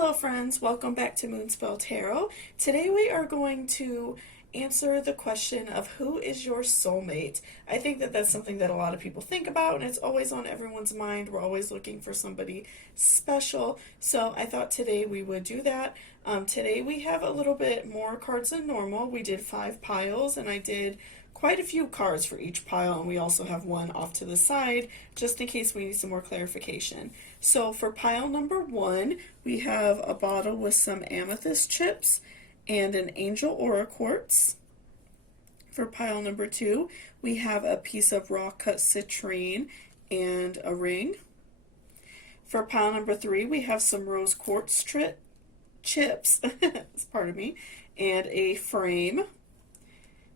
Hello friends, welcome back to Moonspell Tarot. Today we are going to answer the question of who is your soulmate. I think that that's something that a lot of people think about and it's always on everyone's mind. We're always looking for somebody special. So I thought today we would do that. Today we have a little bit more cards than normal. We did 5 piles and I did quite a few cards for each pile, and we also have one off to the side just in case we need some more clarification. So for pile number 1, we have a bottle with some amethyst chips and an angel aura quartz. For pile number 2, we have a piece of raw cut citrine and a ring. For pile number 3, we have some rose quartz chips, pardon me, and a frame.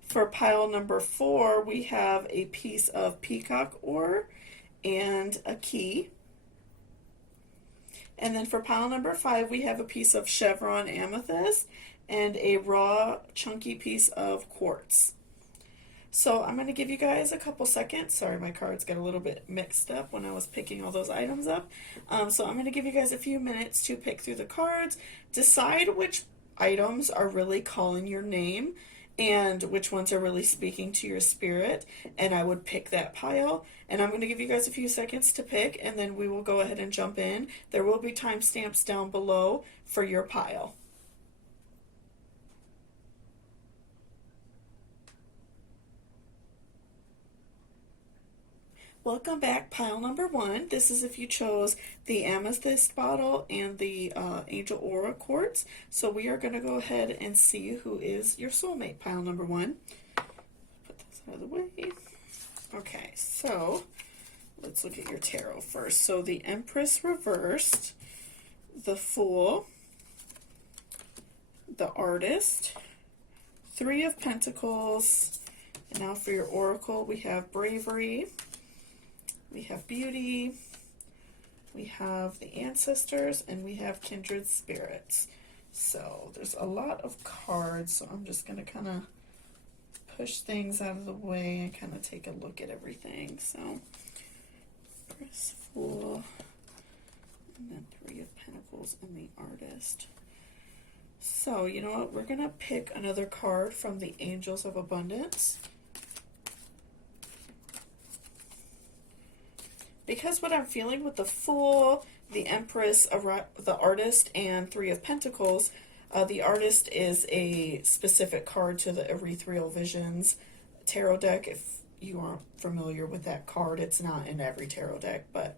For pile number 4, we have a piece of peacock ore and a key. And then for pile number 5, we have a piece of chevron amethyst and a raw chunky piece of quartz. So I'm going to give you guys a couple seconds. Sorry, my cards got a little bit mixed up when I was picking all those items up. So I'm going to give you guys a few minutes to pick through the cards, decide which items are really calling your name, and which ones are really speaking to your spirit, and I would pick that pile. And I'm going to give you guys a few seconds to pick, and then we will go ahead and jump in. There will be timestamps down below for your pile. Welcome back, pile number 1. This is if you chose the amethyst bottle and the angel aura quartz. So we are going to go ahead and see who is your soulmate, pile number 1. Put this out of the way. Okay, so let's look at your tarot first. So the Empress reversed, the Fool, the Artist, 3 of Pentacles, and now for your Oracle we have Bravery, we have Beauty, we have the Ancestors, and we have Kindred Spirits. So there's a lot of cards, so I'm just going to kind of push things out of the way and kind of take a look at everything. So, Empress, Fool, and then 3 of Pentacles and the Artist. So, you know what? We're going to pick another card from the Angels of Abundance. Because what I'm feeling with the Fool, the Empress, the Artist, and 3 of Pentacles, the Artist is a specific card to the Ethereal Visions tarot deck. If you aren't familiar with that card, it's not in every tarot deck. But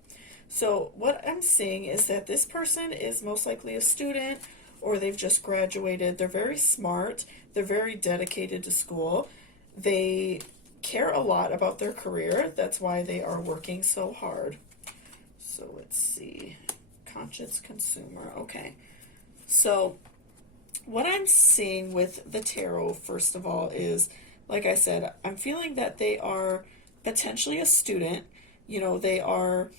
so what I'm seeing is that this person is most likely a student, or they've just graduated. They're very smart. They're very dedicated to school. They care a lot about their career. That's why they are working so hard. So let's see. Conscious consumer. Okay. So what I'm seeing with the tarot, first of all, is, like I said, I'm feeling that they are potentially a student. You know, they are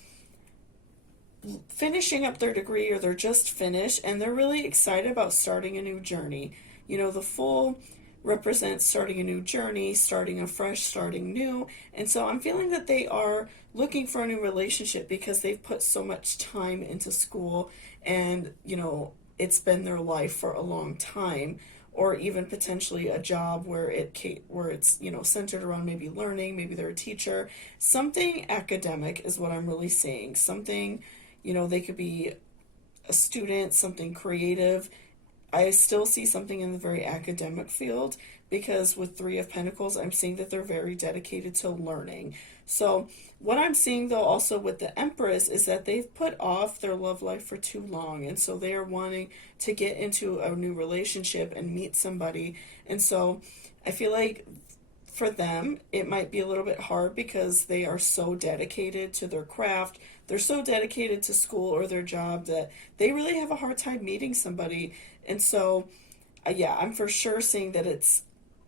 finishing up their degree, or they're just finished, and they're really excited about starting a new journey. You know, the Fool represents starting a new journey, starting afresh, starting new. And so I'm feeling that they are looking for a new relationship because they've put so much time into school, and, you know, it's been their life for a long time. Or even potentially a job where it's, you know, centered around maybe learning, maybe they're a teacher. Something academic is what I'm really seeing. Something, you know, they could be a student, something creative. I still see something in the very academic field, because with 3 of Pentacles, I'm seeing that they're very dedicated to learning. So what I'm seeing, though, also with the Empress, is that they've put off their love life for too long. And so they are wanting to get into a new relationship and meet somebody. And so I feel like for them, it might be a little bit hard because they are so dedicated to their craft. They're so dedicated to school or their job that they really have a hard time meeting somebody. And so, yeah, I'm for sure seeing that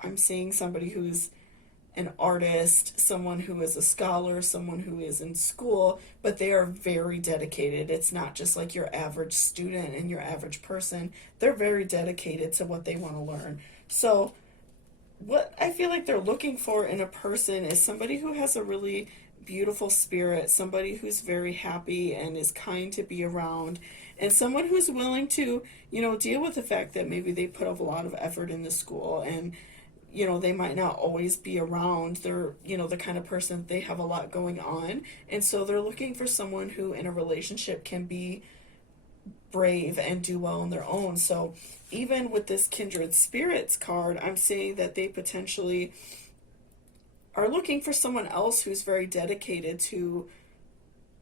I'm seeing somebody who's an artist, someone who is a scholar, someone who is in school, but they are very dedicated. It's not just like your average student and your average person. They're very dedicated to what they want to learn. So what I feel like they're looking for in a person is somebody who has a really beautiful spirit, somebody who's very happy and is kind to be around. and someone who's willing to, deal with the fact that maybe they put a lot of effort into school, and they might not always be around. They're, the kind of person, they have a lot going on. And so they're looking for someone who in a relationship can be brave and do well on their own. So even with this kindred spirits card, I'm saying that they potentially are looking for someone else who's very dedicated to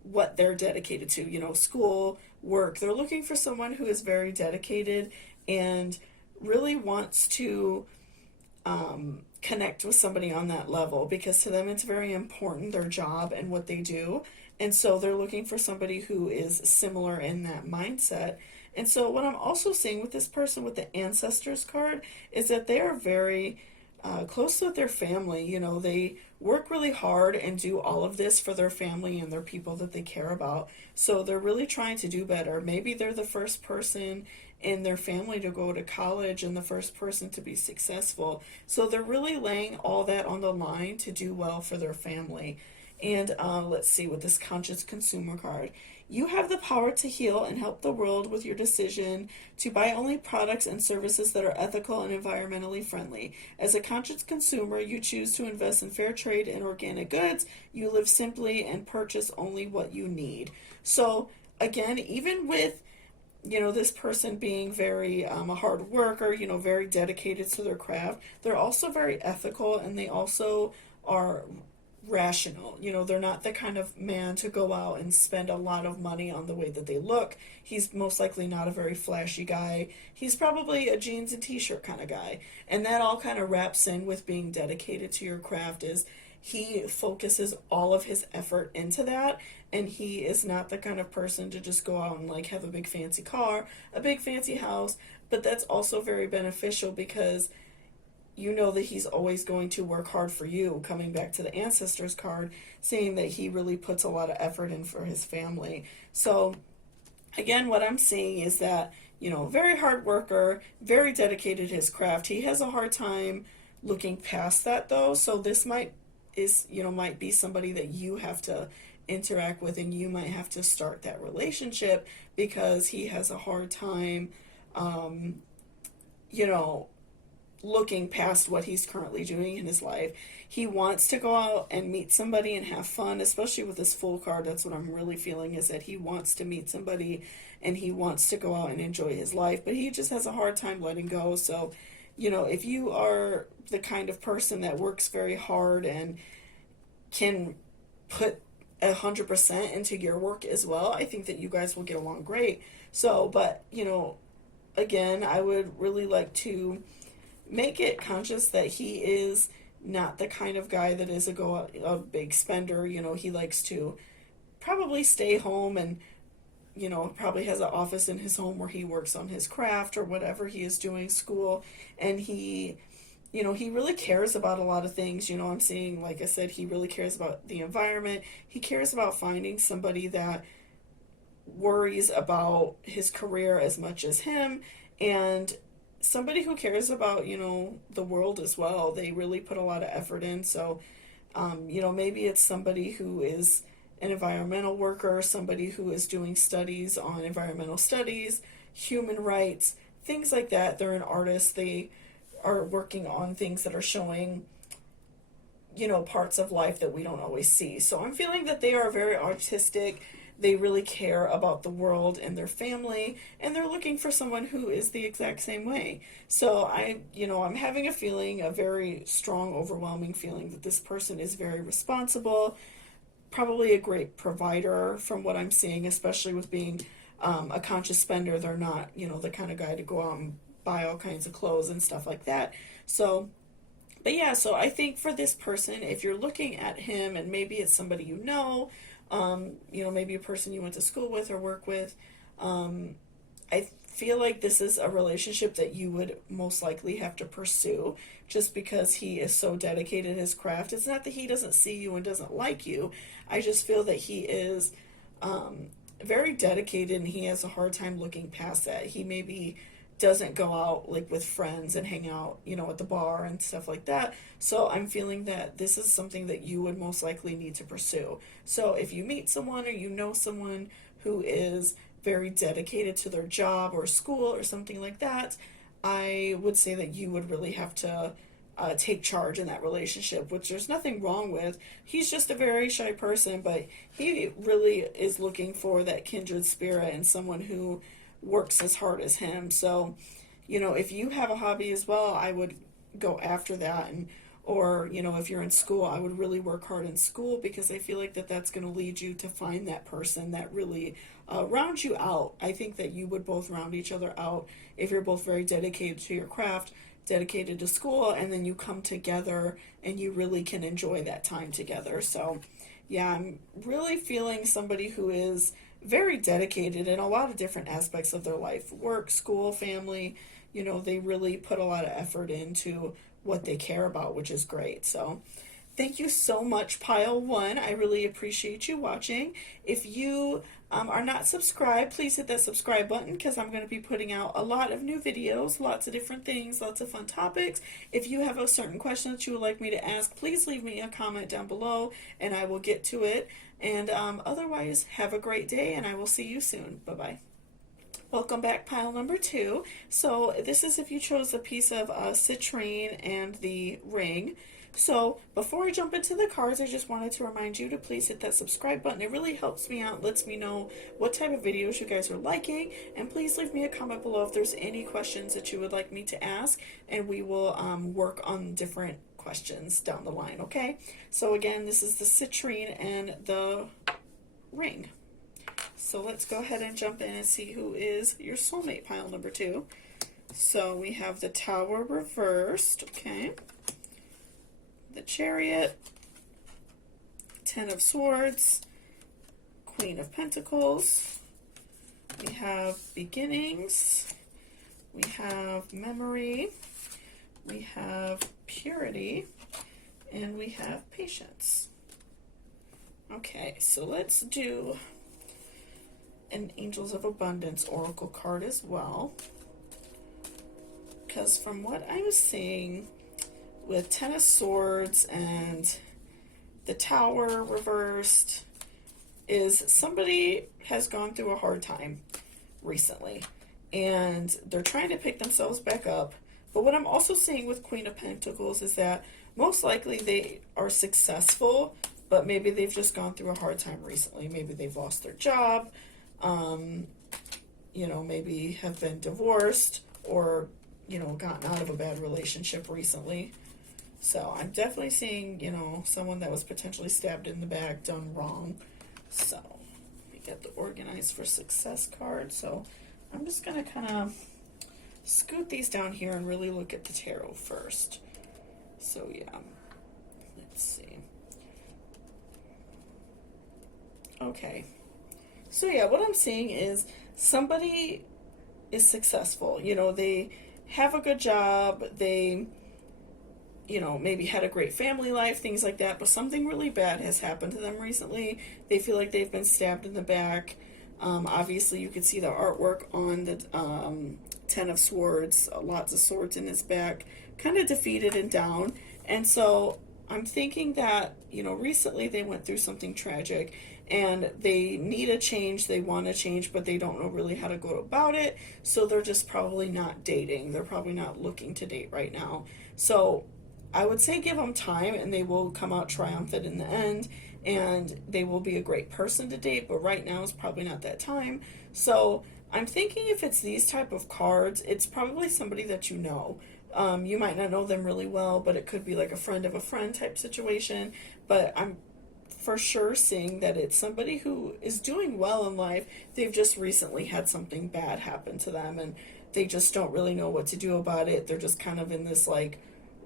what they're dedicated to, school, work. They're looking for someone who is very dedicated and really wants to connect with somebody on that level, because to them it's very important, their job and what they do. And so they're looking for somebody who is similar in that mindset. And so what I'm also seeing with this person with the ancestors card is that they are very close with their family. They work really hard and do all of this for their family and their people that they care about. So they're really trying to do better. Maybe they're the first person in their family to go to college and the first person to be successful. So they're really laying all that on the line to do well for their family. And let's see, with this conscious consumer card, you have the power to heal and help the world with your decision to buy only products and services that are ethical and environmentally friendly. As a conscious consumer, you choose to invest in fair trade and organic goods. You live simply and purchase only what you need. So again, even with this person being very a hard worker, very dedicated to their craft, they're also very ethical, and they also are rational. They're not the kind of man to go out and spend a lot of money on the way that they look. He's most likely not a very flashy guy. He's probably a jeans and t-shirt kind of guy. And that all kind of wraps in with being dedicated to your craft, is he focuses all of his effort into that, and he is not the kind of person to just go out and like have a big fancy car, a big fancy house. But that's also very beneficial, because that he's always going to work hard for you. Coming back to the ancestors card, saying that he really puts a lot of effort in for his family. So again, what I'm seeing is that, very hard worker, very dedicated to his craft. He has a hard time looking past that though. So this might be somebody that you have to interact with, and you might have to start that relationship, because he has a hard time, looking past what he's currently doing in his life. He wants to go out and meet somebody and have fun, especially with this Fool card. That's what I'm really feeling, is that he wants to meet somebody and he wants to go out and enjoy his life, but he just has a hard time letting go. So, if you are the kind of person that works very hard and can put 100% into your work as well, I think that you guys will get along great. So, but, again, I would really like to make it conscious that he is not the kind of guy that is a big spender. He likes to probably stay home and, probably has an office in his home where he works on his craft or whatever he is doing, school. And he really cares about a lot of things. I'm seeing, like I said, he really cares about the environment. He cares about finding somebody that worries about his career as much as him, and somebody who cares about, the world as well. They really put a lot of effort in. So, maybe it's somebody who is an environmental worker, somebody who is doing studies on environmental studies, human rights, things like that. They're an artist. They are working on things that are showing, parts of life that we don't always see. So I'm feeling that they are very artistic. They really care about the world and their family, and they're looking for someone who is the exact same way. So I'm having a very strong, overwhelming feeling that this person is very responsible, probably a great provider from what I'm seeing, especially with being a conscious spender. They're not, the kind of guy to go out and buy all kinds of clothes and stuff like that. So, but yeah, so I think for this person, if you're looking at him, and maybe it's somebody maybe a person you went to school with or work with, I feel like this is a relationship that you would most likely have to pursue, just because he is so dedicated to his craft. It's not that he doesn't see you and doesn't like you. I just feel that he is very dedicated, and he has a hard time looking past that. He maybe doesn't go out like with friends and hang out, at the bar and stuff like that. So I'm feeling that this is something that you would most likely need to pursue. So if you meet someone or someone who is very dedicated to their job or school or something like that, I would say that you would really have to take charge in that relationship, which there's nothing wrong with. He's just a very shy person, but he really is looking for that kindred spirit and someone who works as hard as him. So, if you have a hobby as well, I would go after that. And or if you're in school, I would really work hard in school, because I feel like that's going to lead you to find that person that really rounds you out. I think that you would both round each other out if you're both very dedicated to your craft, dedicated to school, and then you come together and you really can enjoy that time together. So yeah, I'm really feeling somebody who is very dedicated in a lot of different aspects of their life: work, school, family. They really put a lot of effort into what they care about, which is great. So thank you so much, Pile 1. I really appreciate you watching. If you are not subscribed, please hit that subscribe button, because I'm going to be putting out a lot of new videos, lots of different things, lots of fun topics. If you have a certain question that you would like me to ask, please leave me a comment down below and I will get to it. And otherwise, have a great day, and I will see you soon. Bye-bye. Welcome back, pile number 2. So this is if you chose a piece of citrine and the ring. So before I jump into the cards, I just wanted to remind you to please hit that subscribe button. It really helps me out, lets me know what type of videos you guys are liking, and please leave me a comment below if there's any questions that you would like me to ask, and we will work on different questions down the line, okay? So again, this is the citrine and the ring. So let's go ahead and jump in and see who is your soulmate, pile number 2. So we have the Tower reversed, okay? The Chariot, 10 of Swords, Queen of Pentacles. We have Beginnings. We have Memory. We have Purity. And we have Patience. Okay, so let's do an Angels of Abundance Oracle card as well, because from what I'm seeing with 10 of Swords and the Tower reversed is somebody has gone through a hard time recently and they're trying to pick themselves back up. But what I'm also seeing with Queen of Pentacles is that most likely they are successful, but maybe they've just gone through a hard time recently. Maybe they've lost their job, maybe have been divorced, or, gotten out of a bad relationship recently. So I'm definitely seeing, someone that was potentially stabbed in the back, done wrong. So we get the Organized for Success card. So I'm just going to kind of scoot these down here and really look at the tarot first. So yeah, let's see. Okay. So yeah, what I'm seeing is somebody is successful. They have a good job. They, maybe had a great family life, things like that. But something really bad has happened to them recently. They feel like they've been stabbed in the back. Obviously, you can see the artwork on the 10 of Swords. Lots of swords in his back. Kind of defeated and down. And so I'm thinking that, recently they went through something tragic and they need a change, they want to change, but they don't know really how to go about it, so they're just probably not dating. They're probably not looking to date right now. So I would say give them time and they will come out triumphant in the end, and they will be a great person to date, but right now is probably not that time. So I'm thinking if it's these type of cards, it's probably somebody that you know. You might not know them really well, but it could be like a friend of a friend type situation. But I'm for sure seeing that it's somebody who is doing well in life. They've just recently had something bad happen to them and they just don't really know what to do about it. They're just kind of in this like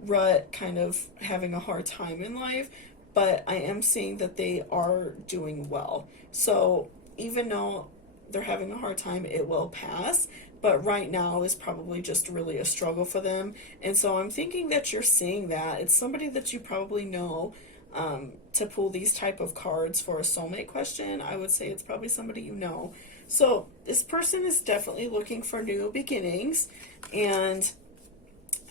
rut, kind of having a hard time in life. But I am seeing that they are doing well. So even though they're having a hard time, it will pass. But right now is probably just really a struggle for them. And so I'm thinking that you're seeing that. It's somebody that you probably know. To pull these type of cards for a soulmate question, I would say it's probably somebody you know. So this person is definitely looking for new beginnings and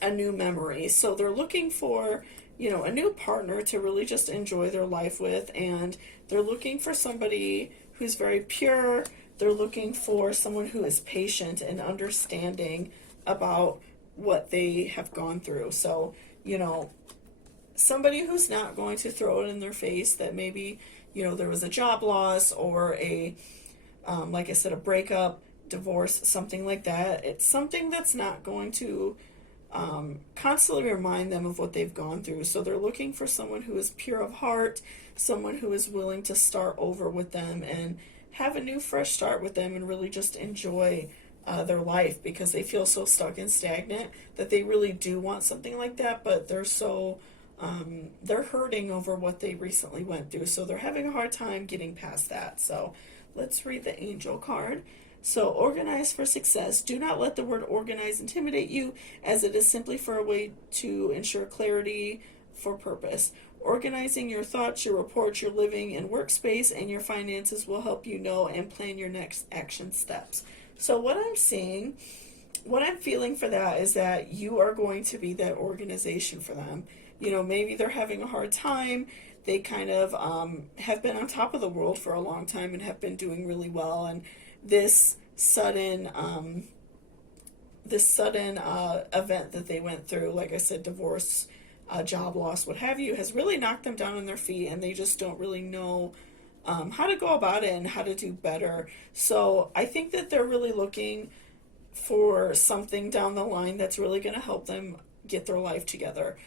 a new memory. So they're looking for, a new partner to really just enjoy their life with, and they're looking for somebody who's very pure. they're looking for someone who is patient and understanding about what they have gone through. So, somebody who's not going to throw it in their face that maybe, there was a job loss or like I said, a breakup, divorce, something like that. It's something that's not going to constantly remind them of what they've gone through. So they're looking for someone who is pure of heart, someone who is willing to start over with them and have a new, fresh start with them and really just enjoy their life, because they feel so stuck and stagnant that they really do want something like that, but they're hurting over what they recently went through. So they're having a hard time getting past that. So let's read the angel card. So, organize for success. Do not let the word organize intimidate you, as it is simply for a way to ensure clarity for purpose. Organizing your thoughts, your reports, your living and workspace, and your finances will help you know and plan your next action steps. So what I'm feeling for that is that you are going to be that organization for them. Maybe they're having a hard time. They kind of have been on top of the world for a long time and have been doing really well, and this sudden event that they went through, like I said, divorce, job loss, what have you, has really knocked them down on their feet, and they just don't really know how to go about it and how to do better. So I think that they're really looking for something down the line that's really going to help them get their life together.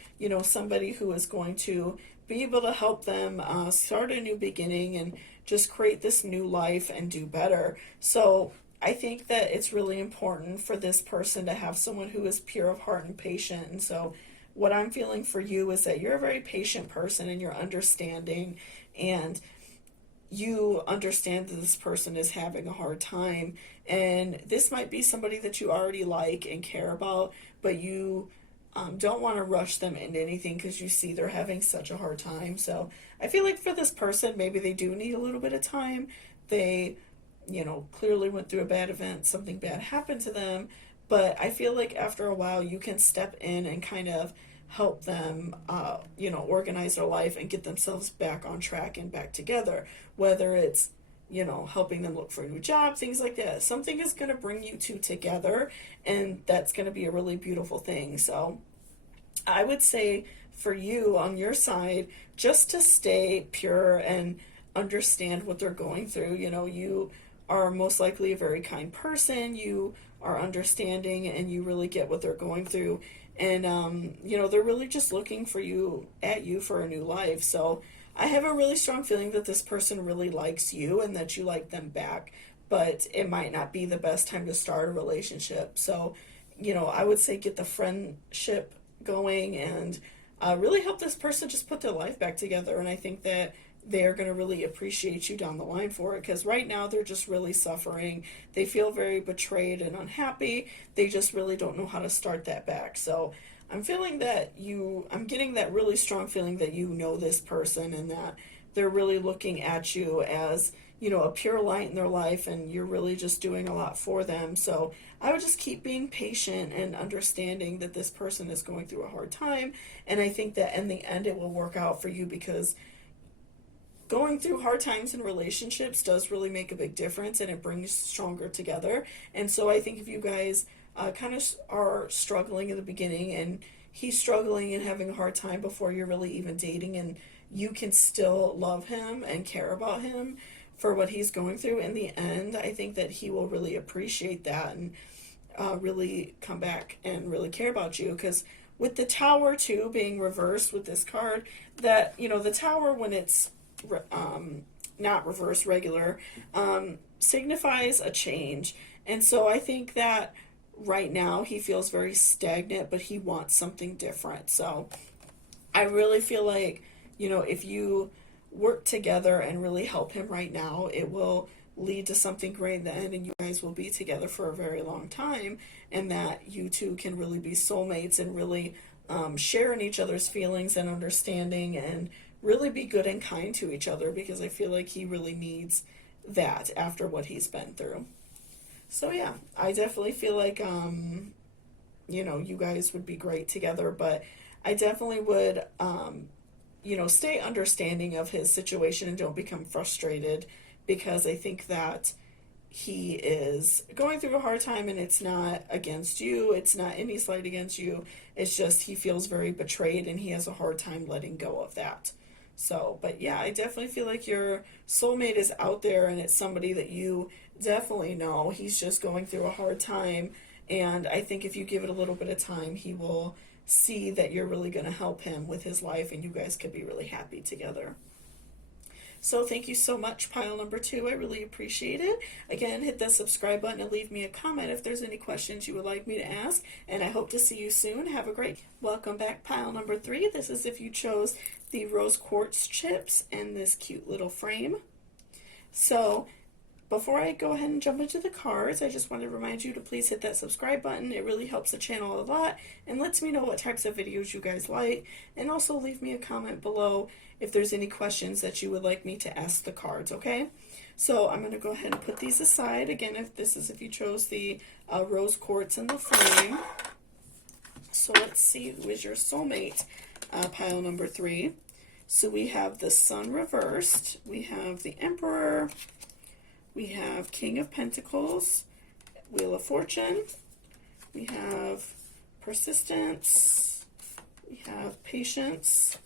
Somebody who is going to be able to help them start a new beginning and just create this new life and do better. So I think that it's really important for this person to have someone who is pure of heart and patient. And so what I'm feeling for you is that you're a very patient person and you're understanding, and you understand that this person is having a hard time. And this might be somebody that you already like and care about, but you don't want to rush them into anything because you see they're having such a hard time. So I feel like for this person, maybe they do need a little bit of time. They, clearly went through a bad event, something bad happened to them, but I feel like after a while you can step in and kind of help them, organize their life and get themselves back on track and back together. Whether it's, helping them look for a new job, things like that. Something is going to bring you two together, and that's going to be a really beautiful thing. So I would say for you on your side, just to stay pure and understand what they're going through. You are most likely a very kind person. You are understanding and you really get what they're going through. And, they're really just looking for you for a new life. So I have a really strong feeling that this person really likes you and that you like them back, but it might not be the best time to start a relationship. So, I would say get the friendship going and really help this person just put their life back together. And I think that they're going to really appreciate you down the line for it, because right now they're just really suffering. They feel very betrayed and unhappy. They just really don't know how to start that back. So I'm feeling that I'm getting that really strong feeling that you know this person and that they're really looking at you as, a pure light in their life, and you're really just doing a lot for them. So I would just keep being patient and understanding that this person is going through a hard time. And I think that in the end it will work out for you, because going through hard times in relationships does really make a big difference, and it brings stronger together. And so I think if you guys kind of are struggling in the beginning and he's struggling and having a hard time before you're really even dating, and you can still love him and care about him for what he's going through, in the end I think that he will really appreciate that and really come back and really care about you. Because with the Tower too being reversed with this card, that the Tower, when it's not reverse, regular, signifies a change. And so I think that right now he feels very stagnant, but he wants something different. So I really feel like, if you work together and really help him right now, it will lead to something great in the end, and you guys will be together for a very long time, and that you two can really be soulmates and really share in each other's feelings and understanding, and really be good and kind to each other, because I feel like he really needs that after what he's been through. So yeah, I definitely feel like, you guys would be great together, but I definitely would, stay understanding of his situation and don't become frustrated, because I think that he is going through a hard time, and it's not against you, it's not any slight against you, it's just he feels very betrayed and he has a hard time letting go of that. So, but yeah, I definitely feel like your soulmate is out there, and it's somebody that you definitely know. He's just going through a hard time, and I think if you give it a little bit of time, he will see that you're really going to help him with his life, and you guys could be really happy together. So thank you so much, pile number 2. I really appreciate it. Again, hit that subscribe button and leave me a comment if there's any questions you would like me to ask. And I hope to see you soon. Have a great welcome back, pile number 3. This is if you chose the rose quartz chips and this cute little frame. So before I go ahead and jump into the cards, I just want to remind you to please hit that subscribe button. It really helps the channel a lot and lets me know what types of videos you guys like. And also leave me a comment below if there's any questions that you would like me to ask the cards, okay? So I'm going to go ahead and put these aside. Again, if you chose the rose quartz in the frame. So let's see who is your soulmate, pile number 3. So we have the Sun reversed, we have the Emperor, we have King of Pentacles, Wheel of Fortune, we have Persistence, we have Patience,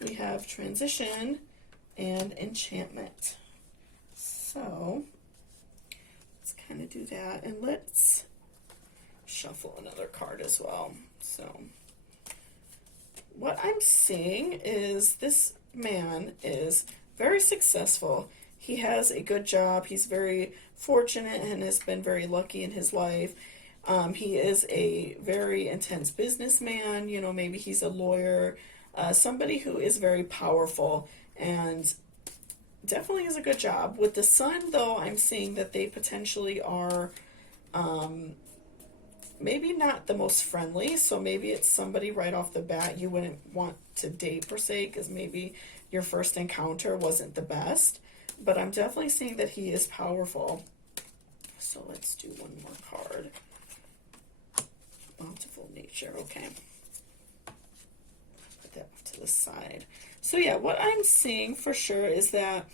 we have Transition, and Enchantment. So let's kind of do that, and let's shuffle another card as well. So what I'm seeing is this man is very successful. He has a good job. He's very fortunate and has been very lucky in his life. He is a very intense businessman. You know, maybe he's a lawyer, somebody who is very powerful and definitely has a good job. With the Sun, though, I'm seeing that they potentially are maybe not the most friendly, so maybe it's somebody right off the bat you wouldn't want to date per se, because maybe your first encounter wasn't the best. But I'm definitely seeing that he is powerful. So let's do one more card. Bountiful Nature, okay. Put that off to the side. So yeah, what I'm seeing for sure is that,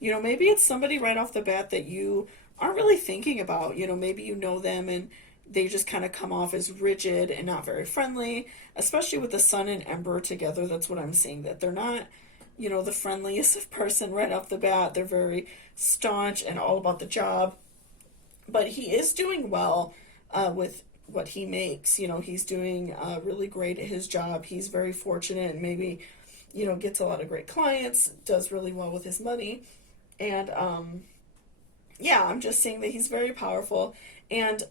you know, maybe it's somebody right off the bat that you aren't really thinking about. You know, maybe you know them and they just kind of come off as rigid and not very friendly, especially with the Sun and Emperor together. That's what I'm seeing, that they're not, you know, the friendliest person right off the bat. They're very staunch and all about the job. But he is doing well with what he makes. You know, he's doing really great at his job. He's very fortunate and maybe, you know, gets a lot of great clients, does really well with his money. And yeah, I'm just seeing that he's very powerful. And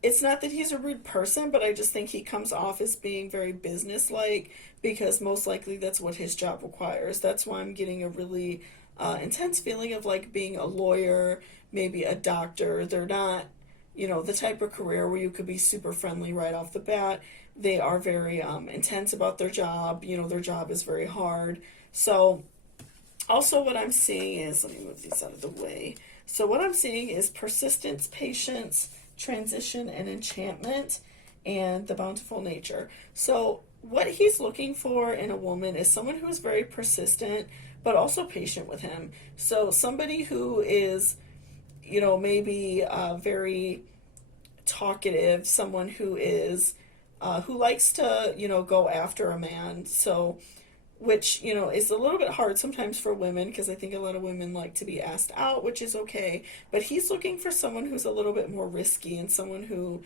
it's not that he's a rude person, but I just think he comes off as being very business-like, because most likely that's what his job requires. That's why I'm getting a really intense feeling of like being a lawyer, maybe a doctor. They're not, you know, the type of career where you could be super friendly right off the bat. They are very intense about their job. You know, their job is very hard. So also what I'm seeing is, let me move these out of the way. So what I'm seeing is persistence, patience, transition, and enchantment, and the bountiful nature. So what he's looking for in a woman is someone who is very persistent but also patient with him. So somebody who is, you know, maybe very talkative, someone who is who likes to, you know, go after a man. So which, you know, is a little bit hard sometimes for women, because I think a lot of women like to be asked out, which is okay. But he's looking for someone who's a little bit more risky, and someone who,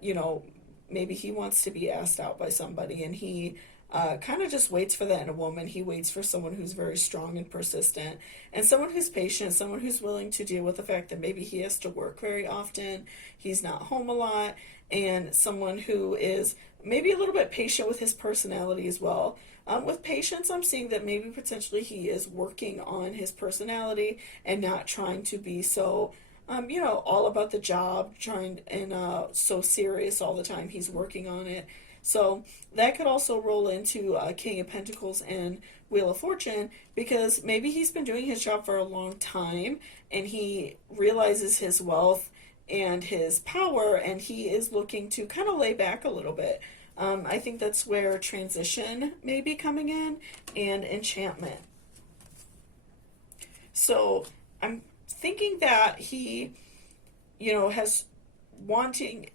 you know, maybe he wants to be asked out by somebody, and he kind of just waits for that in a woman. He waits for someone who's very strong and persistent, and someone who's patient, someone who's willing to deal with the fact that maybe he has to work very often, he's not home a lot, and someone who is maybe a little bit patient with his personality as well. With patience, I'm seeing that maybe potentially he is working on his personality and not trying to be so, you know, all about the job, trying and so serious all the time. He's working on it. So that could also roll into King of Pentacles and Wheel of Fortune, because maybe he's been doing his job for a long time and he realizes his wealth and his power, and he is looking to kind of lay back a little bit. I think that's where transition may be coming in, and enchantment. So I'm thinking that he, has wanting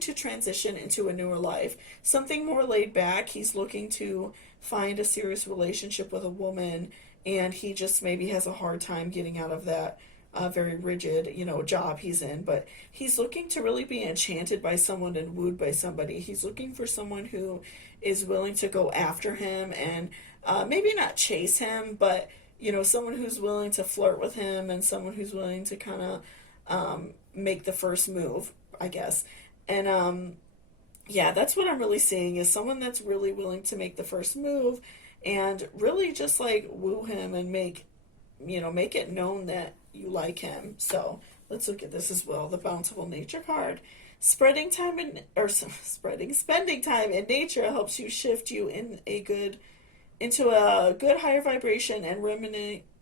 to transition into a newer life, something more laid back. He's looking to find a serious relationship with a woman, and he just maybe has a hard time getting out of that very rigid, job he's in. But he's looking to really be enchanted by someone and wooed by somebody. He's looking for someone who is willing to go after him and maybe not chase him, but someone who's willing to flirt with him and someone who's willing to kind of make the first move, I guess. And yeah, that's what I'm really seeing, is someone that's really willing to make the first move and really just like woo him and make it known that you like him. So let's look at this as well. The Bountiful Nature card. Spending time in nature helps you shift you into a good higher vibration and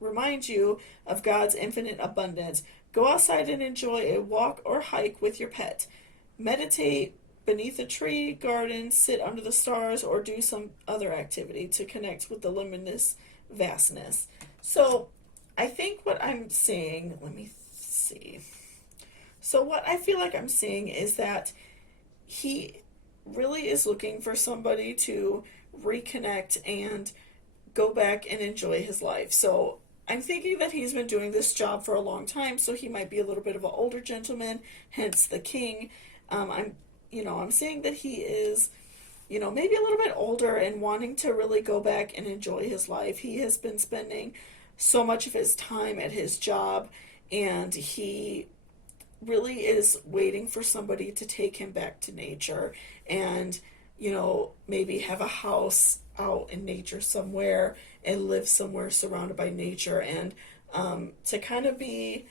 remind you of God's infinite abundance. Go outside and enjoy a walk or hike with your pet. Meditate beneath a tree, garden, sit under the stars, or do some other activity to connect with the limitless vastness. So I think what I'm seeing, let me see. So what I feel like I'm seeing is that he really is looking for somebody to reconnect and go back and enjoy his life. So I'm thinking that he's been doing this job for a long time, so he might be a little bit of an older gentleman, hence the king. I'm saying that he is, maybe a little bit older and wanting to really go back and enjoy his life. He has been spending so much of his time at his job, and he really is waiting for somebody to take him back to nature and, maybe have a house out in nature somewhere and live somewhere surrounded by nature, and to kind of be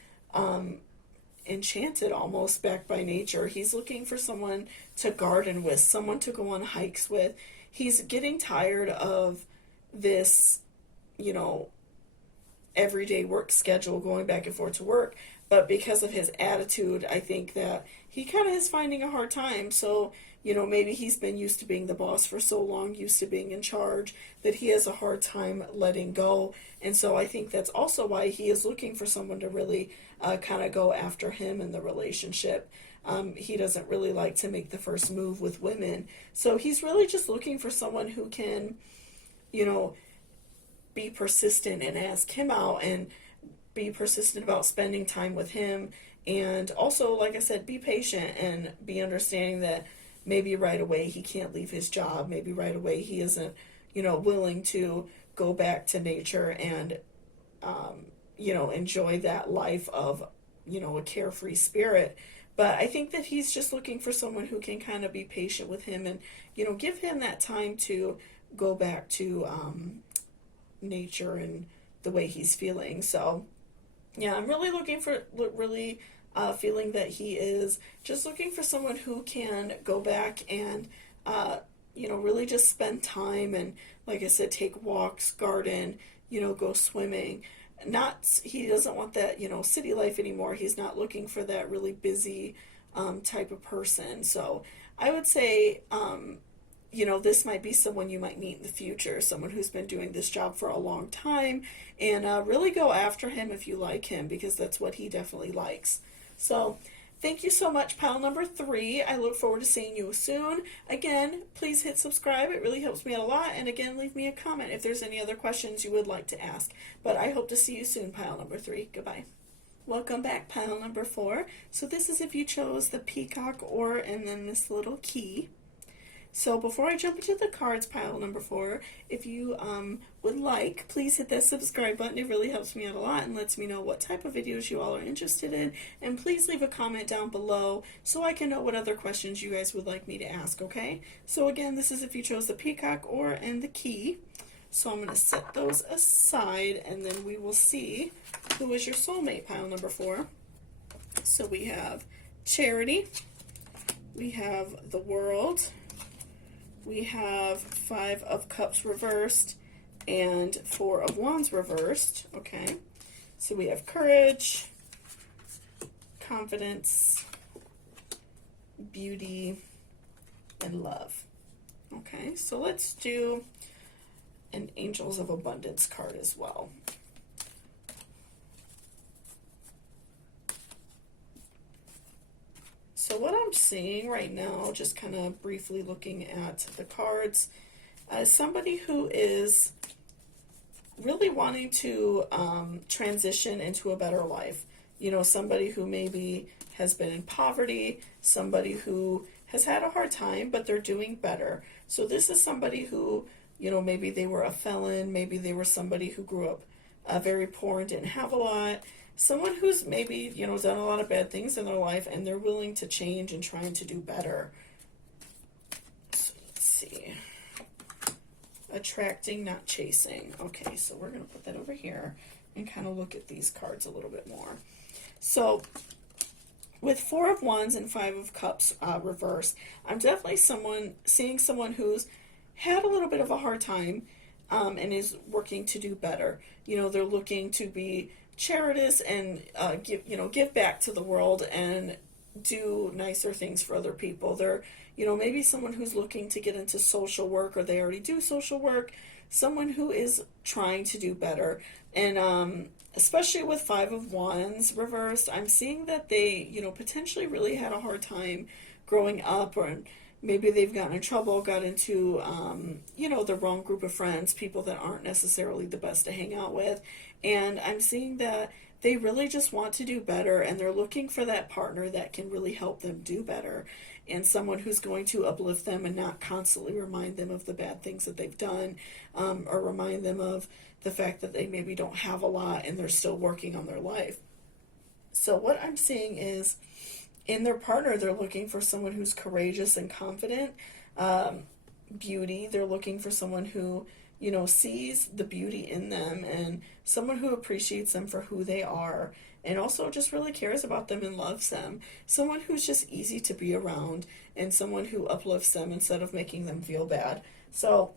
enchanted almost back by nature. He's looking for someone to garden with, someone to go on hikes with. He's getting tired of this, everyday work schedule, going back and forth to work. But because of his attitude, I think that he kind of is finding a hard time. So, maybe he's been used to being the boss for so long, used to being in charge, that he has a hard time letting go. And so I think that's also why he is looking for someone to really kind of go after him in the relationship. He doesn't really like to make the first move with women. So he's really just looking for someone who can, be persistent and ask him out and be persistent about spending time with him. And also, like I said, be patient and be understanding that maybe right away he can't leave his job. Maybe right away he isn't, willing to go back to nature and, enjoy that life of, a carefree spirit. But I think that he's just looking for someone who can kind of be patient with him and, give him that time to go back to nature and the way he's feeling. So yeah, I'm really feeling that he is just looking for someone who can go back and really just spend time and, like I said, take walks, garden, go swimming. He doesn't want that city life anymore. He's not looking for that really busy type of person. So I would say this might be someone you might meet in the future, someone who's been doing this job for a long time, and really go after him if you like him, because that's what he definitely likes. So thank you so much, pile number 3. I look forward to seeing you soon. Again, please hit subscribe. It really helps me out a lot. And again, leave me a comment if there's any other questions you would like to ask. But I hope to see you soon, pile number 3. Goodbye. Welcome back, pile number 4. So this is if you chose the peacock or and then this little key. So before I jump into the cards, pile number 4, if you would like, please hit that subscribe button. It really helps me out a lot and lets me know what type of videos you all are interested in. And please leave a comment down below so I can know what other questions you guys would like me to ask, okay? So again, this is if you chose the peacock or and the key. So I'm going to set those aside, and then we will see who is your soulmate, pile number 4. So we have Charity, we have the World, we have 5 of Cups reversed, and 4 of Wands reversed, okay? So we have Courage, Confidence, Beauty, and Love. Okay, so let's do an Angels of Abundance card as well. So what I'm seeing right now, just kind of briefly looking at the cards, is somebody who is really wanting to transition into a better life. You know, somebody who maybe has been in poverty, somebody who has had a hard time, but they're doing better. So this is somebody who, you know, maybe they were a felon, maybe they were somebody who grew up very poor and didn't have a lot. Someone who's maybe, you know, done a lot of bad things in their life and they're willing to change and trying to do better. So let's see. Attracting, not chasing. Okay, so we're going to put that over here and kind of look at these cards a little bit more. So with Four of Wands and Five of Cups reverse, I'm definitely seeing someone who's had a little bit of a hard time and is working to do better. You know, they're looking to be charitous and give back to the world and do nicer things for other people. They're, you know, maybe someone who's looking to get into social work, or they already do social work, someone who is trying to do better. And especially with Five of Wands reversed, I'm seeing that they, you know, potentially really had a hard time growing up, or maybe they've gotten in trouble, got into, you know, the wrong group of friends, people that aren't necessarily the best to hang out with. And I'm seeing that they really just want to do better, and they're looking for that partner that can really help them do better, and someone who's going to uplift them and not constantly remind them of the bad things that they've done, or remind them of the fact that they maybe don't have a lot and they're still working on their life. So what I'm seeing is, in their partner, they're looking for someone who's courageous and confident. Beauty, they're looking for someone who, you know, sees the beauty in them, and someone who appreciates them for who they are, and also just really cares about them and loves them. Someone who's just easy to be around, and someone who uplifts them instead of making them feel bad. So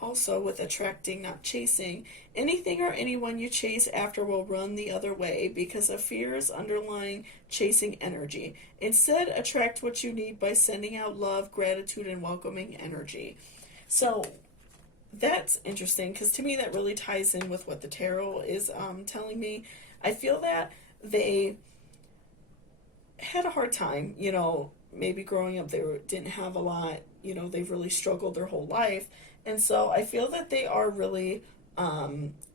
also with attracting, not chasing, anything or anyone you chase after will run the other way because of fears underlying chasing energy. Instead, attract what you need by sending out love, gratitude, and welcoming energy. So that's interesting, because to me that really ties in with what the tarot is telling me. I feel that they had a hard time, you know, maybe growing up didn't have a lot, you know, they've really struggled their whole life. And so I feel that they are really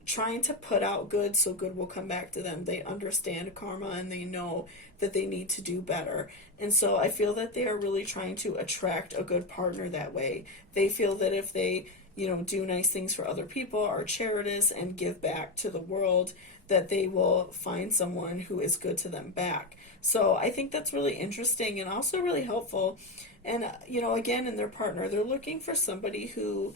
trying to put out good so good will come back to them. They understand karma and they know that they need to do better. And so I feel that they are really trying to attract a good partner that way. They feel that if they, you know, do nice things for other people, are charitous, and give back to the world, that they will find someone who is good to them back. So I think that's really interesting and also really helpful. And, you know, again, in their partner, they're looking for somebody who,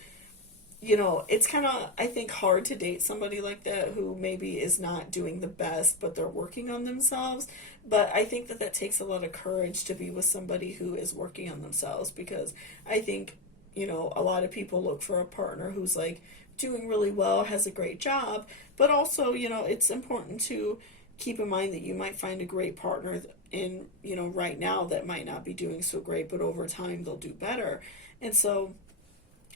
you know, it's kind of, I think, hard to date somebody like that who maybe is not doing the best, but they're working on themselves. But I think that takes a lot of courage to be with somebody who is working on themselves, because I think, you know, a lot of people look for a partner who's like doing really well, has a great job, but also, you know, it's important to keep in mind that you might find a great partner in, you know, right now that might not be doing so great, but over time they'll do better. And so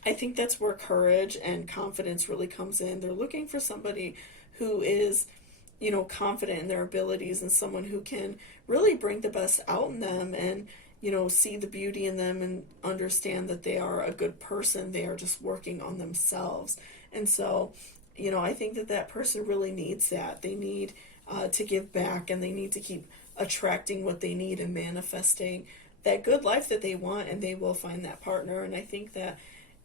I think that's where courage and confidence really comes in. They're looking for somebody who is, you know, confident in their abilities, and someone who can really bring the best out in them, and, you know, see the beauty in them and understand that they are a good person. They are just working on themselves. And so, you know, I think that person really needs that. They need to give back, and they need to keep attracting what they need and manifesting that good life that they want, and they will find that partner. And I think that,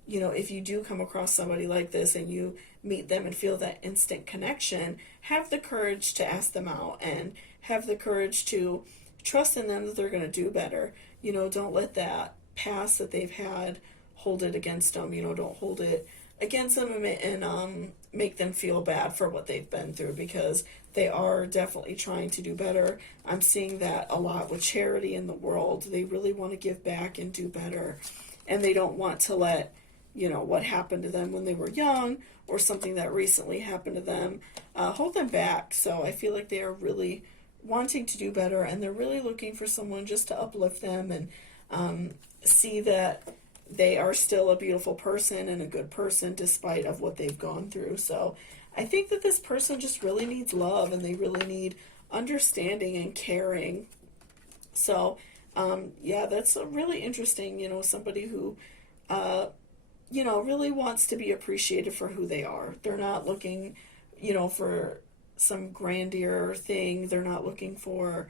you know, if you do come across somebody like this and you meet them and feel that instant connection, have the courage to ask them out, and have the courage to trust in them that they're going to do better. You know, don't let that past that they've had hold it against them. You know, don't hold it against them and make them feel bad for what they've been through, because they are definitely trying to do better. I'm seeing that a lot with charity in the world. They really want to give back and do better, and they don't want to let, you know, what happened to them when they were young or something that recently happened to them hold them back. So I feel like they are really wanting to do better, and they're really looking for someone just to uplift them and see that they are still a beautiful person and a good person despite of what they've gone through. So I think that this person just really needs love, and they really need understanding and caring So, yeah, that's a really interesting, somebody who, uh, really wants to be appreciated for who they are. They're not looking, for some grandeur thing. They're not looking for,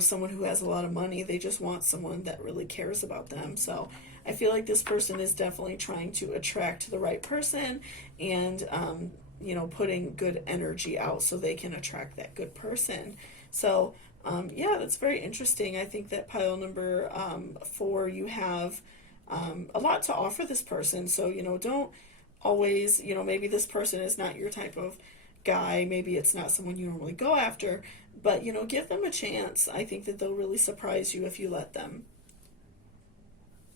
someone who has a lot of money. They just want someone that really cares about them. So I feel like this person is definitely trying to attract the right person and, putting good energy out so they can attract that good person. So, yeah, that's very interesting. I think that pile number 4, you have a lot to offer this person. So, don't always, maybe this person is not your type of guy. Maybe it's not someone you normally go after, but, give them a chance. I think that they'll really surprise you if you let them.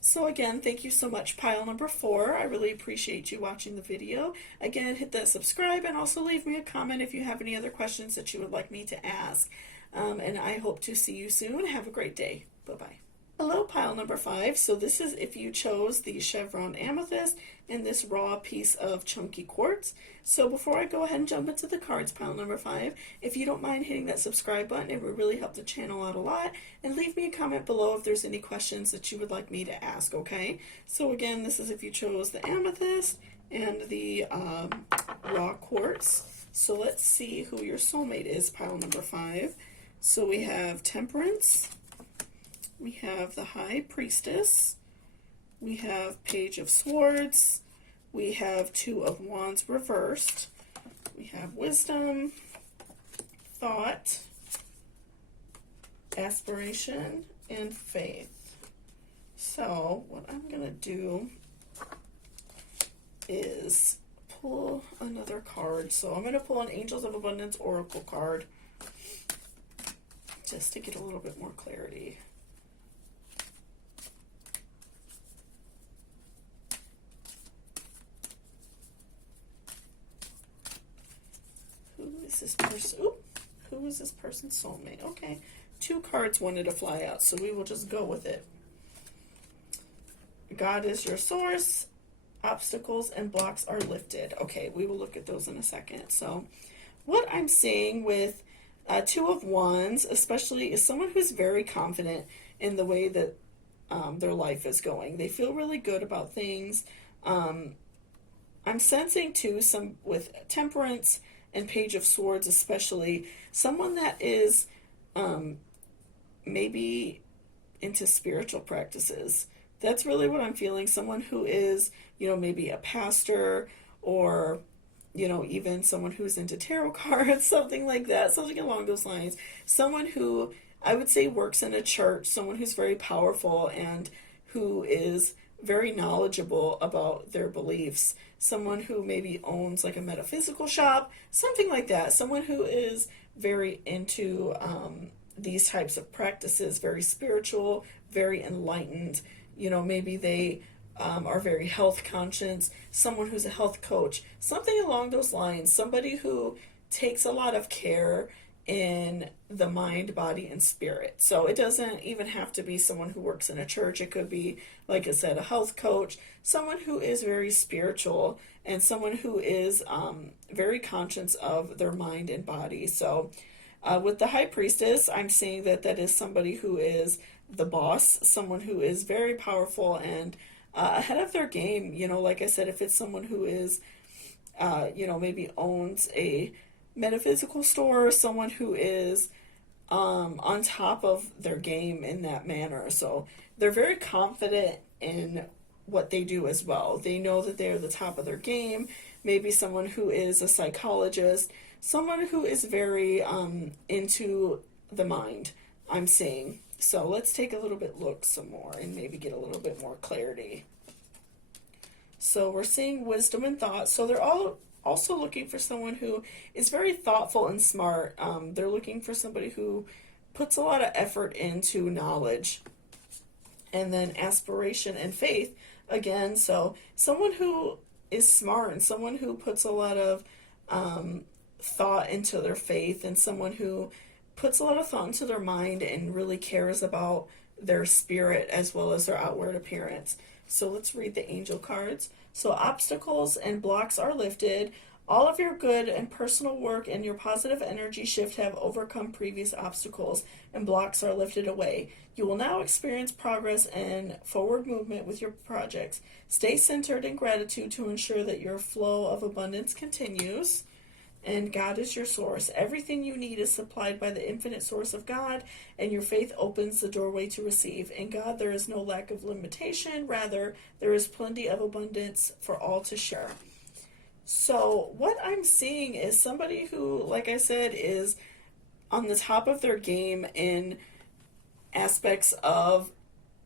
So again, thank you so much, pile number 4. I really appreciate you watching the video. Again, hit that subscribe and also leave me a comment if you have any other questions that you would like me to ask. And I hope to see you soon. Have a great day. Bye-bye. Hello, pile number 5. So this is if you chose the chevron amethyst and this raw piece of chunky quartz. So before I go ahead and jump into the cards, pile number 5, if you don't mind hitting that subscribe button, it would really help the channel out a lot. And leave me a comment below if there's any questions that you would like me to ask, okay? So again, this is if you chose the amethyst and the raw quartz. So let's see who your soulmate is, pile number 5. So we have Temperance. We have the High Priestess, we have Page of Swords, we have Two of Wands reversed, we have Wisdom, Thought, Aspiration, and Faith. So what I'm going to do is pull another card. So I'm going to pull an Angels of Abundance Oracle card just to get a little bit more clarity. Who is this person? Oop, who is this person's soulmate? Okay, 2 cards wanted to fly out, so we will just go with it. God is your source. Obstacles and blocks are lifted. Okay, we will look at those in a second. So what I'm seeing with Two of Wands, especially, is someone who's very confident in the way that their life is going. They feel really good about things. I'm sensing, too, some with Temperance and Page of Swords especially, someone that is maybe into spiritual practices. That's really what I'm feeling. Someone who is, maybe a pastor or, even someone who's into tarot cards, something like that, something along those lines. Someone who I would say works in a church, someone who's very powerful and who is very knowledgeable about their beliefs. Someone who maybe owns like a metaphysical shop, something like that. Someone who is very into these types of practices, very spiritual, very enlightened. Maybe they are very health conscious. Someone who's a health coach, something along those lines. Somebody who takes a lot of care in the mind, body, and spirit. So it doesn't even have to be someone who works in a church. It could be, like I said, a health coach, someone who is very spiritual, and someone who is very conscious of their mind and body. So with the High Priestess, I'm seeing that that is somebody who is the boss, someone who is very powerful and ahead of their game. Like I said, if it's someone who is, maybe owns a metaphysical store, someone who is on top of their game in that manner. So they're very confident in what they do as well. They know that they're the top of their game. Maybe someone who is a psychologist, someone who is very into the mind, I'm saying. So let's take a little bit look some more and maybe get a little bit more clarity. So we're seeing wisdom and thought. So they're all also looking for someone who is very thoughtful and smart. They're looking for somebody who puts a lot of effort into knowledge. And then aspiration and faith again. So someone who is smart and someone who puts a lot of thought into their faith, and someone who puts a lot of thought into their mind and really cares about their spirit as well as their outward appearance. So let's read the angel cards. So obstacles and blocks are lifted. All of your good and personal work and your positive energy shift have overcome previous obstacles, and blocks are lifted away. You will now experience progress and forward movement with your projects. Stay centered in gratitude to ensure that your flow of abundance continues. And God is your source. Everything you need is supplied by the infinite source of God, and your faith opens the doorway to receive. In God, there is no lack of limitation. Rather, there is plenty of abundance for all to share. So, what I'm seeing is somebody who, like I said, is on the top of their game in aspects of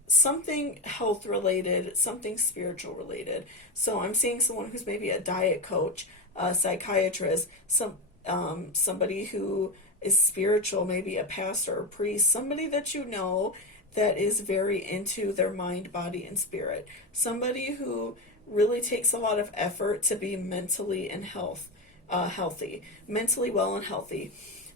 something health related, something spiritual related. So I'm seeing someone who's maybe a diet coach, a psychiatrist, somebody who is spiritual, maybe a pastor or priest, somebody that you know that is very into their mind, body, and spirit. Somebody who really takes a lot of effort to be mentally and healthy, mentally well and healthy.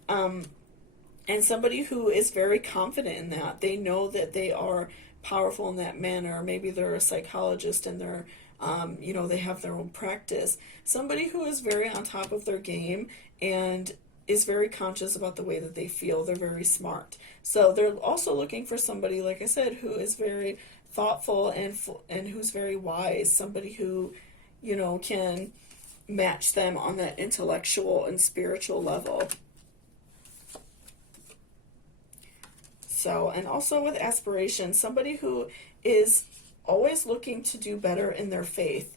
And somebody who is very confident in that. They know that they are powerful in that manner. Maybe they're a psychologist and they're, they have their own practice. Somebody who is very on top of their game and is very conscious about the way that they feel. They're very smart. So they're also looking for somebody, like I said, who is very thoughtful and who's very wise. Somebody who, can match them on that intellectual and spiritual level. So, and also with aspiration, somebody who is always looking to do better in their faith.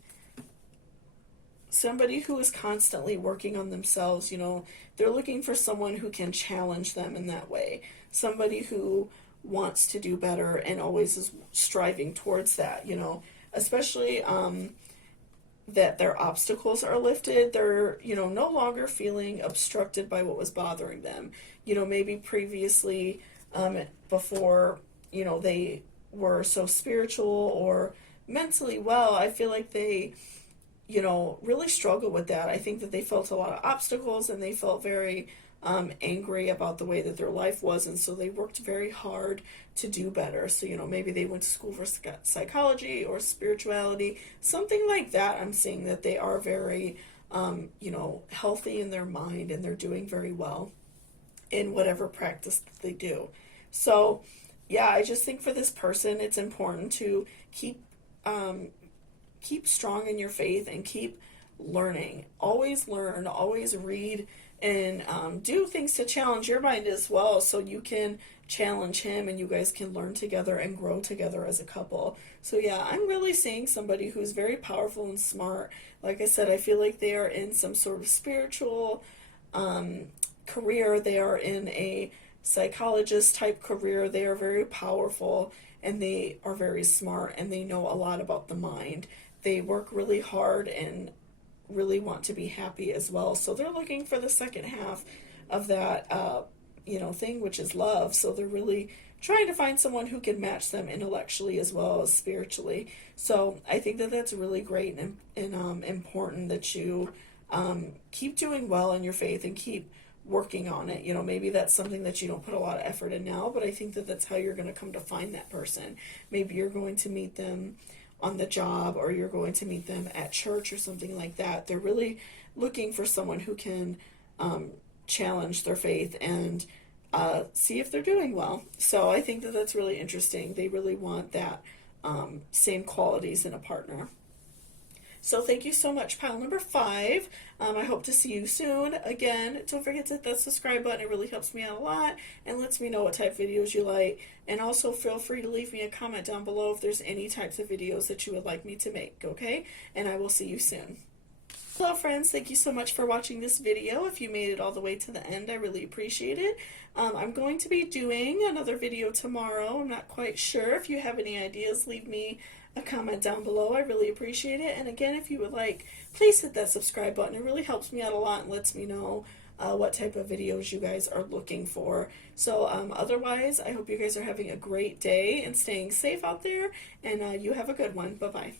Somebody who is constantly working on themselves, they're looking for someone who can challenge them in that way. Somebody who wants to do better and always is striving towards that, especially that their obstacles are lifted. They're, no longer feeling obstructed by what was bothering them. Maybe previously, before, they were so spiritual or mentally well, I feel like they, really struggle with that. I think that they felt a lot of obstacles and they felt very angry about the way that their life was, and so they worked very hard to do better. So, maybe they went to school for psychology or spirituality, something like that. I'm seeing that they are very, healthy in their mind and they're doing very well in whatever practice that they do. So, yeah, I just think for this person, it's important to keep strong in your faith and keep learning. Always learn, always read, and do things to challenge your mind as well, so you can challenge him and you guys can learn together and grow together as a couple. So yeah, I'm really seeing somebody who's very powerful and smart. Like I said, I feel like they are in some sort of spiritual career. They are in a psychologist type career. They are very powerful and they are very smart and they know a lot about the mind. They work really hard and really want to be happy as well. So they're looking for the second half of that thing, which is love. So they're really trying to find someone who can match them intellectually as well as spiritually. So I think that that's really great and important that you keep doing well in your faith and keep working on it. Maybe that's something that you don't put a lot of effort in now, but I think that that's how you're going to come to find that person. Maybe you're going to meet them on the job or you're going to meet them at church or something like that. They're really looking for someone who can challenge their faith and see if they're doing well. So I think that that's really interesting. They really want that same qualities in a partner. So thank you so much, pile number 5. I hope to see you soon. Again, don't forget to hit that subscribe button. It really helps me out a lot and lets me know what type of videos you like. And also feel free to leave me a comment down below if there's any types of videos that you would like me to make, okay? And I will see you soon. Hello friends, thank you so much for watching this video. If you made it all the way to the end, I really appreciate it. I'm going to be doing another video tomorrow. I'm not quite sure. If you have any ideas, leave me a comment down below. I really appreciate it. And again, if you would like, please hit that subscribe button. It really helps me out a lot and lets me know what type of videos you guys are looking for. So otherwise, I hope you guys are having a great day and staying safe out there. And you have a good one. Bye-bye.